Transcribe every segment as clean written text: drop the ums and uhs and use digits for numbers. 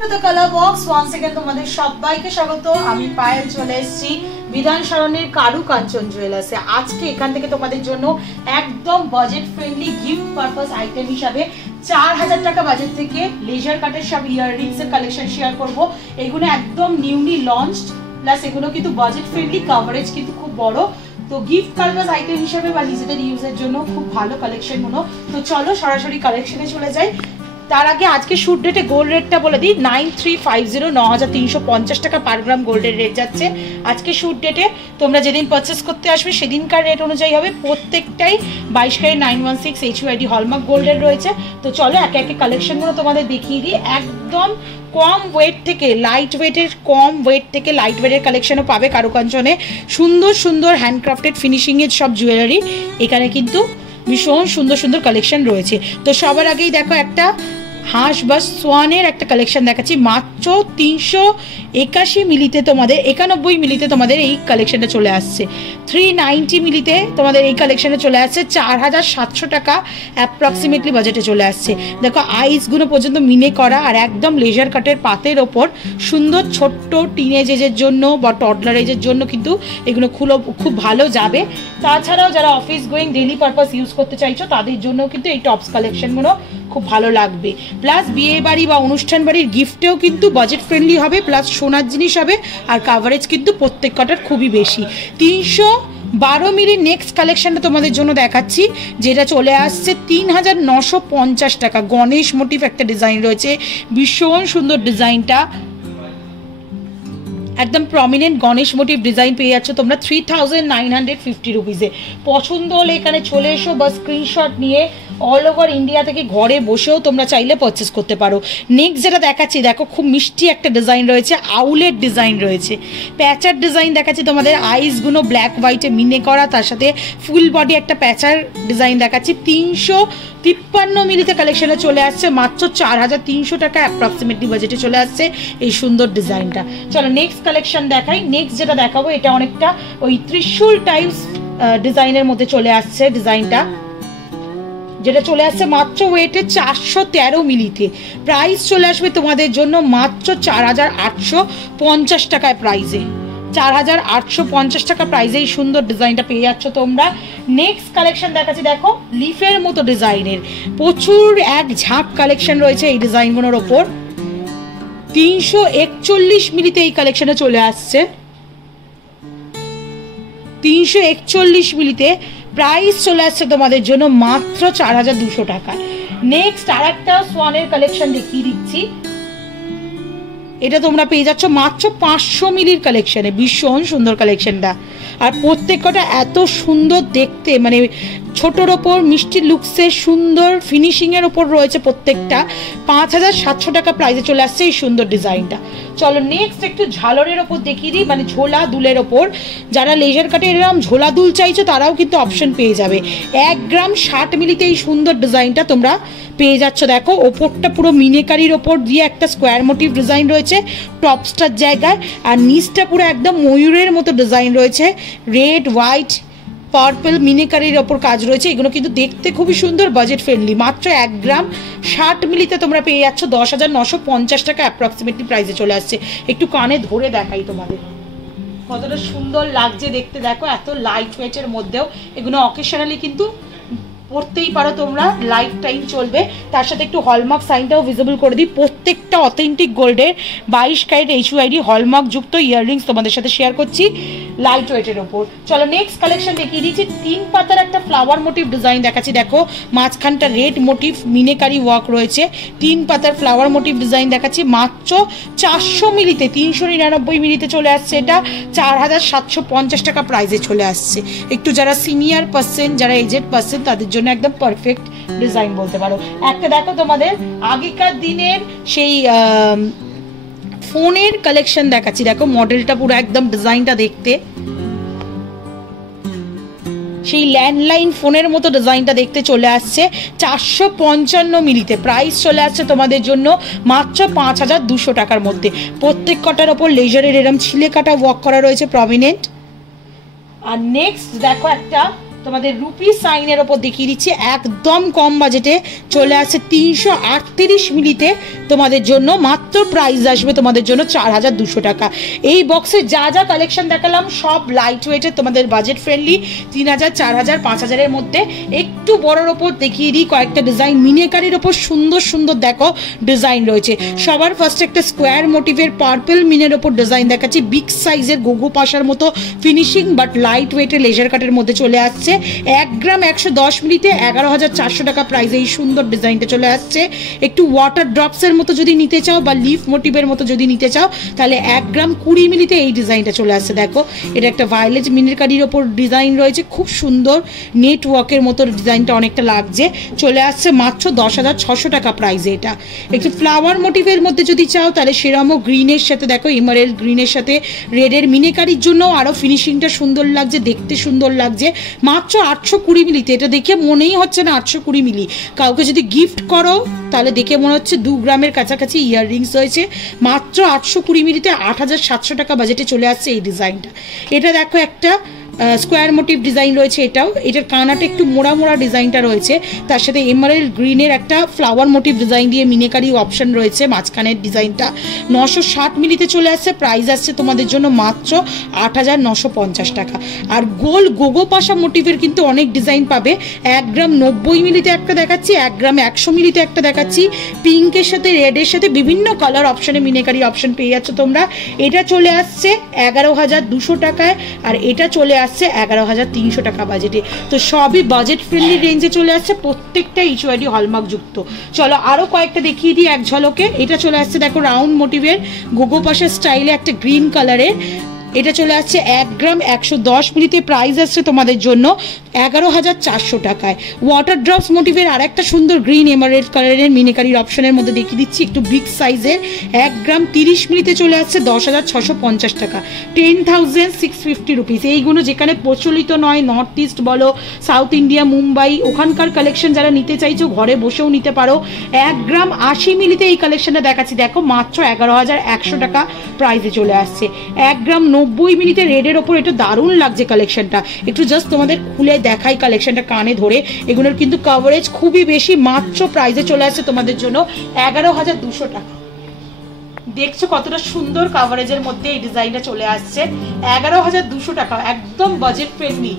Two the colour box once again তোমাদের সবাইকে স্বাগত। আমি পায়েল চলে এসেছি বিধান সরণের কারু কাঞ্চন জুয়েলার্সে। আজকে এখান থেকে তোমাদের জন্য একদম budget friendly gift purpose item হিসাবে 4000 টাকা বাজেট থেকে লেজার কাটের সব ইয়াররিংস এর কালেকশন শেয়ার করব। এগুলো একদম নিউলি লঞ্চড, প্লাস এগুলো কিন্তু বাজেট ফ্রেন্ডলি, কভারেজ কিন্তু খুব বড়। তো গিফট পারপাস আইটেম হিসাবে বা নিজেদের ইউজের জন্য খুব ভালো কালেকশন গুলো। তো চলো সরাসরি কালেকশনে চলে যাই। তার আগে আজকে শুট ডেটে গোল্ড রেটটা বলে দিই, 9350 9350 টাকা পার গ্রাম গোল্ডের রেট যাচ্ছে আজকে শুট ডেটে। তোমরা যেদিন পারচেস করতে আসবে সেদিনকার রেট অনুযায়ী হবে। প্রত্যেকটাই 22 ক্যারেট 916 HUID হলমার্ক গোল্ডের রয়েছে। তো চলো একে একে কালেকশনগুলো তোমাদের দেখিয়ে দিই। একদম কম ওয়েট থেকে লাইট ওয়েটের, কম ওয়েট থেকে লাইট ওয়েটের কালেকশনও পাবে কারুকাঞ্চনে। সুন্দর সুন্দর হ্যান্ডক্রাফটেড ফিনিশিংয়ের সব জুয়েলারি এখানে কিন্তু ভীষণ সুন্দর সুন্দর কালেকশন রয়েছে। তো সবার আগেই দেখো একটা হাঁস বা সোয়ানের একটা কালেকশন দেখাচ্ছি। মাত্র 381 মিলিতে তোমাদের, 91 মিলিতে তোমাদের এই কালেকশনটা চলে আসছে। 390 মিলিতে তোমাদের এই কালেকশনটা চলে আসছে। 4700 টাকা অ্যাপ্রক্সিমেটলি বাজেটে চলে আসছে। দেখো আইসগুলো পর্যন্ত মিনে করা আর একদম লেজার কাটের পাতের ওপর সুন্দর ছোট্ট টিনেজ এজের জন্য বা টডলার এজের জন্য কিন্তু এগুলো খুব ভালো যাবে। তাছাড়াও যারা office going daily purpose use করতে চাইছো তাদের জন্য কিন্তু এই টপস কালেকশনগুলো খুব ভালো লাগবে। প্লাস বিয়ে বাড়ি বা অনুষ্ঠান বাড়ির গিফটেও কিন্তু বাজেট ফ্রেন্ডলি হবে, প্লাস সোনার জিনিস হবে আর কাভারেজ কিন্তু প্রত্যেক কটার খুবই বেশি। 312 মিলির নেক্সট কালেকশনটা তোমাদের জন্য দেখাচ্ছি, যেটা চলে আসছে 3950 টাকা। গণেশ মোটিভ একটা ডিজাইন রয়েছে, ভীষণ সুন্দর ডিজাইনটা, একদম প্রমিনেন্ট গণেশ মোটিভ ডিজাইন পেয়ে যাচ্ছ তোমরা 3950 রুপিসে। পছন্দ হলে এখানে চলে এসো বা স্ক্রিনশট নিয়ে অল ওভার ইন্ডিয়া থেকে ঘরে বসেও তোমরা চাইলে পারচেস করতে পারো। নেক্সট যেটা দেখাচ্ছি দেখো, খুব মিষ্টি একটা ডিজাইন রয়েছে, আউলেট ডিজাইন রয়েছে, প্যাচার ডিজাইন দেখাচ্ছি তোমাদের। আইসগুলো ব্ল্যাক হোয়াইটে মিনে করা, তার সাথে ফুল বডি একটা প্যাচার ডিজাইন দেখাচ্ছি। 353 মিলিতে কালেকশনে চলে আসছে মাত্র 4300 টাকা অ্যাপ্রক্সিমেটলি বাজেটে চলে আসছে এই সুন্দর ডিজাইনটা। চলো নেক্সট কালেকশন দেখাই। নেক্সট যেটা দেখাবো এটা অনেকটা ওই ত্রিশূল টাইপস ডিজাইনের মধ্যে চলে আসছে ডিজাইনটা, যেটা চলে আসছে মাত্র ওয়েটে 413 মিলিতে। প্রাইস চলে আসবে তোমাদের জন্য মাত্র 4850 টাকায় প্রাইসে। 4850 টাকা প্রাইসে এই সুন্দর ডিজাইনটা পেয়ে যাচ্ছ তোমরা। নেক্সট কালেকশন দেখাচ্ছি দেখো, লিফের মতো ডিজাইনের প্রচুর এক ঝাঁক কালেকশন রয়েছে এই ডিজাইনগুলোর ওপর। 341 মিলিতে এই কালেকশনে চলে আসছে, 341 মিলিতে প্রাইস চলে আসছে তোমাদের জন্য মাত্র 4200 টাকা। নেক্সট আর একটা সোয়ানের কালেকশন দেখিয়ে দিচ্ছি, এটা তোমরা পেয়ে যাচ্ছ মাত্র 500 মিলির কালেকশনে। ভীষণ সুন্দর কালেকশনটা, আর প্রত্যেক কটা এত সুন্দর দেখতে, মানে ছোটোর ওপর মিষ্টি লুকসের সুন্দর ফিনিশিংয়ের ওপর রয়েছে প্রত্যেকটা। 5700 টাকা প্রাইসে চলে আসছে এই সুন্দর ডিজাইনটা। চলো নেক্সট একটু ঝালরের ওপর দেখিয়ে দিই, মানে ঝোলা দুলের ওপর। যারা লেজার কাটে এরকম ঝোলা দুল চাইছো তারাও কিন্তু অপশন পেয়ে যাবে। 1 গ্রাম 60 মিলিতে এই সুন্দর ডিজাইনটা তোমরা পেয়ে যাচ্ছ। দেখো ওপরটা পুরো মিনেকারির ওপর দিয়ে একটা স্কোয়ার মোটিভ ডিজাইন রয়েছে টপস্টার জায়গায়, আর নিচটা পুরো একদম ময়ূরের মতো ডিজাইন রয়েছে, রেড হোয়াইট পার্পল মিনেকারির ওপর কাজ রয়েছে। এগুলো কিন্তু দেখতে খুবই সুন্দর, বাজেট ফ্রেন্ডলি। মাত্র 1 গ্রাম 60 মিলিতে তোমরা পেয়ে যাচ্ছ 10950 টাকা অ্যাপ্রক্সিমেটলি প্রাইসে চলে আসছে। একটু কানে ধরে দেখাই তোমাদের কতটা সুন্দর লাগছে দেখতে। দেখো এত লাইট ওয়েটের মধ্যেও এগুলো অকেশনালি কিন্তু পড়তেই পারো তোমরা, লাইফ টাইম চলবে। তার সাথে একটু হলমার্ক সাইনটাও ভিজিবল করে দিই। প্রত্যেকটা অথেন্টিক গোল্ডের 22 ক্যারেট HUID হলমার্ক যুক্ত ইয়াররিংস তোমাদের সাথে শেয়ার করছি লাইট ওয়েটের ওপর। চলো নেক্সট কালেকশন দেখিয়ে দিচ্ছি। 3 পাতার একটা ফ্লাওয়ার মোটিভ ডিজাইন দেখাচ্ছি। দেখো মাঝখানটা রেড মোটিভ মিনেকারি ওয়ার্ক রয়েছে, 3 পাতার ফ্লাওয়ার মোটিভ ডিজাইন দেখাচ্ছি মাত্র 400 মিলিতে। 399 মিলিতে চলে আসছে এটা, 4750 টাকা প্রাইসে চলে আসছে। একটু যারা সিনিয়র পার্সন, যারা এজেড পার্সন তাদের জন্য একদম পারফেক্ট ডিজাইন বলতে পারো। একটা দেখো তোমাদের আগেকার দিনের সেই ফোনের কালেকশন দেখাচ্ছি। দেখো মডেলটা পুরো একদম ডিজাইনটা দেখতে সেই ল্যান্ডলাইন ফোনের মতো ডিজাইনটা দেখতে চলে আসছে 455 মিলিতে। প্রাইস চলে আসছে তোমাদের জন্য মাত্র 5200 টাকার মধ্যে। প্রত্যেক কটার ওপর লেজারের এরম ছিলে কাটা ওয়ার্ক করা রয়েছে প্রমিনেন্ট। আর নেক্সট দেখো একটা তোমাদের রুপি সাইনের ওপর দেখিয়ে দিচ্ছি, একদম কম বাজেটে চলে আসছে 338 মিলিতে তোমাদের জন্য। মাত্র প্রাইস আসবে তোমাদের জন্য 4200 টাকা। এই বক্সে যা যা কালেকশন দেখালাম সব লাইট ওয়েটের, তোমাদের বাজেট ফ্রেন্ডলি, 3000, 4000, 5000-এর মধ্যে। একটু বড়োর ওপর দেখিয়ে দিই কয়েকটা ডিজাইন, মিনেকারির ওপর সুন্দর সুন্দর দেখো ডিজাইন রয়েছে। সবার ফার্স্টে একটা স্কোয়ার মোটিভের পার্পল মিনের ওপর ডিজাইন দেখাচ্ছি, বিগ সাইজের গোগো পাশার মতো ফিনিশিং, বাট লাইট ওয়েটের লেজার কাটের মধ্যে চলে আসছে। 1 গ্রাম 110 মিলিতে 11400 টাকা প্রাইসে এই সুন্দর ডিজাইনটা চলে আসছে। একটু ওয়াটার ড্রপসের মতো যদি নিতে চাও বা লিফ মোটিভের মতো যদি নিতে চাও তাহলে 1 গ্রাম 20 মিলিতে এই ডিজাইনটা চলে আসছে। দেখো এটা একটা ভায়োলেট মিনেকারির ওপর ডিজাইন রয়েছে, খুব সুন্দর নেটওয়ার্কের মতো ডিজাইনটা অনেকটা লাগছে। চলে আসছে মাত্র 10600 টাকা প্রাইসে। এটা একটু ফ্লাওয়ার মোটিভের মধ্যে যদি চাও তাহলে সেরকমও গ্রিনের সাথে, দেখো ইমারেল গ্রিনের সাথে রেডের মিনেকারির জন্য আরও ফিনিশিংটা সুন্দর লাগছে, দেখতে সুন্দর লাগছে। মাত্র 820 মিলিতে, এটা দেখে মনেই হচ্ছে না 820 মিলি। কাউকে যদি গিফট করো তাহলে দেখে মনে হচ্ছে 2 গ্রামের কাছাকাছি ইয়াররিংস হয়েছে। মাত্র 820 মিলিতে 8700 টাকা বাজেটে চলে আসছে এই ডিজাইনটা। এটা দেখো একটা স্কোয়ার মোটিভ ডিজাইন রয়েছে, এটার কানাটা একটু মোড়া মোড়া ডিজাইনটা রয়েছে, তার সাথে এমারেল্ড গ্রিনের একটা ফ্লাওয়ার মোটিভ ডিজাইন দিয়ে মিনেকারি অপশন রয়েছে মাঝখানের ডিজাইনটা। 960 মিলিতে চলে আসছে, প্রাইস আসছে তোমাদের জন্য মাত্র 8950 টাকা। আর গোল গোগো পাশা মোটিভের কিন্তু অনেক ডিজাইন পাবে। 1 গ্রাম 90 মিলিতে একটা দেখাচ্ছি, 1 গ্রাম 100 মিলিতে একটা দেখাচ্ছি, পিঙ্কের সাথে রেডের সাথে বিভিন্ন কালার অপশনে মিনেকারি অপশন পেয়ে যাচ্ছ তোমরা। এটা চলে আসছে 11200 টাকায়, আর এটা চলে আসছে 11300 টাকা বাজেটে। তো সবই বাজেট ফ্রেন্ডলি রেঞ্জে চলে আসছে, প্রত্যেকটা HYD হলমার্ক যুক্ত। চলো আরো কয়েকটা দেখিয়ে দিই এক ঝলকে। এটা চলে আসছে দেখো রাউন্ড মোটিভের গোগো পাশা স্টাইলে একটা গ্রিন কালারের, এটা চলে আসছে 1 গ্রাম 110 মিলিতে, প্রাইস আসছে তোমাদের জন্য 11400 টাকায়। ওয়াটার ড্রপস মোটিভের আর একটা সুন্দর গ্রিন এমারেল্ড কালারের মিনেকারির অপশনের মধ্যে দেখিয়ে দিচ্ছি, একটু বিগ সাইজের, 1 গ্রাম 30 মিলিতে চলে আসছে 10650 টাকা, 10650 রুপিস। এইগুলো যেখানে প্রচলিত নয়, নর্থ ইস্ট বলো, সাউথ ইন্ডিয়া, মুম্বাই, ওখানকার কালেকশন যারা নিতে চাইছো ঘরে বসেও নিতে পারো। 1 গ্রাম 80 মিলিতে এই কালেকশনটা দেখাচ্ছি, দেখো মাত্র 11100 টাকা প্রাইসে চলে আসছে। 1 গ্রাম 90 মিনিটে রেডের ওপর, এটা দারুণ লাগছে কালেকশনটা। একটু জাস্ট তোমাদের খুলে দেখাই কালেকশনটা কানে ধরে, এগুলোর কিন্তু কভারেজ খুবই বেশি। মাত্র প্রাইসে চলে আসছে তোমাদের জন্য 11200 টাকা। দেখছো কতটা সুন্দর কভারেজের মধ্যে এই ডিজাইনটা চলে আসছে, 11200 টাকা, একদম বাজেট ফ্রেন্ডলি।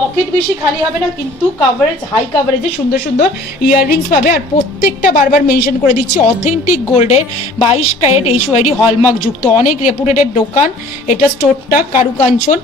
পকেট বেশি খালি হবে না, কিন্তু কভারেজ হাই কভারেজে সুন্দর সুন্দর ইয়াররিংস পাবে। আর প্রত্যেকটা বারবার মেনশন করে দিচ্ছি অথেন্টিক গোল্ডের 22 ক্যারেট HYD হলমার্ক যুক্ত, অনেক রেপুটেড দোকান এটা, স্টোরটা কারুকাঞ্চন।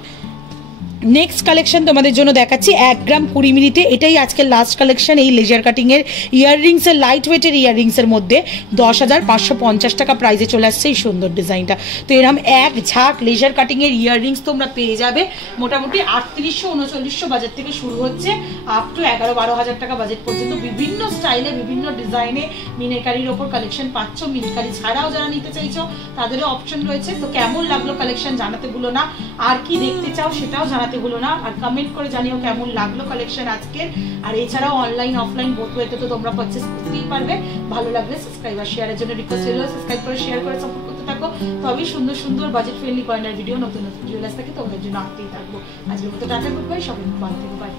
নেক্সট কালেকশন তোমাদের জন্য দেখাচ্ছি 1 গ্রাম 20 মিনিটে, এটাই আজকের লাস্ট কালেকশন। এই লেজার কাটিংয়ের ইয়াররিংসের লাইট ওয়েটের ইয়াররিংসের মধ্যে 10550 টাকা প্রাইসে চলে আসছে এই সুন্দর ডিজাইনটা। তো এরকম এক ঝাঁক লেজার কাটিংয়ের ইয়াররিংস তোমরা পেয়ে যাবে মোটামুটি 3800-3900 বাজেট থেকে শুরু হচ্ছে, আপ টু 11-12 টাকা বাজেট পর্যন্ত। বিভিন্ন স্টাইলে বিভিন্ন ডিজাইনে মিনেকারির ওপর কালেকশন পাচ্ছ। মিনেকারি ছাড়াও যারা নিতে চাইছো তাদেরও অপশন রয়েছে। তো কেমন লাগলো কালেকশন জানাতে ভুলো না, আর কি দেখতে চাও সেটাও জানাতে ভুলো না, আর কমেন্ট করে জানিও কেমন লাগলো কালেকশন আজকে। আর এছাড়াও অনলাইন অফলাইন বোথ ওয়েতে তো তোমরা পারচেস করতেই পারবে। ভালো লাগলে সাবস্ক্রাইব আর শেয়ারের জন্য রিকোয়েস্ট রইল, সাবস্ক্রাইব করে শেয়ার করে সাপোর্ট করতে থাকো, তবেই সুন্দর সুন্দর বাজেট ফ্রেন্ডলি কর্নার ভিডিও, নতুন নতুন জুয়েলার্স থেকে তোমাদের জন্য আসতেই থাকবো। আজকের মতো টাটা, গুড বাই, সবাই ভালো থেকো, বাই।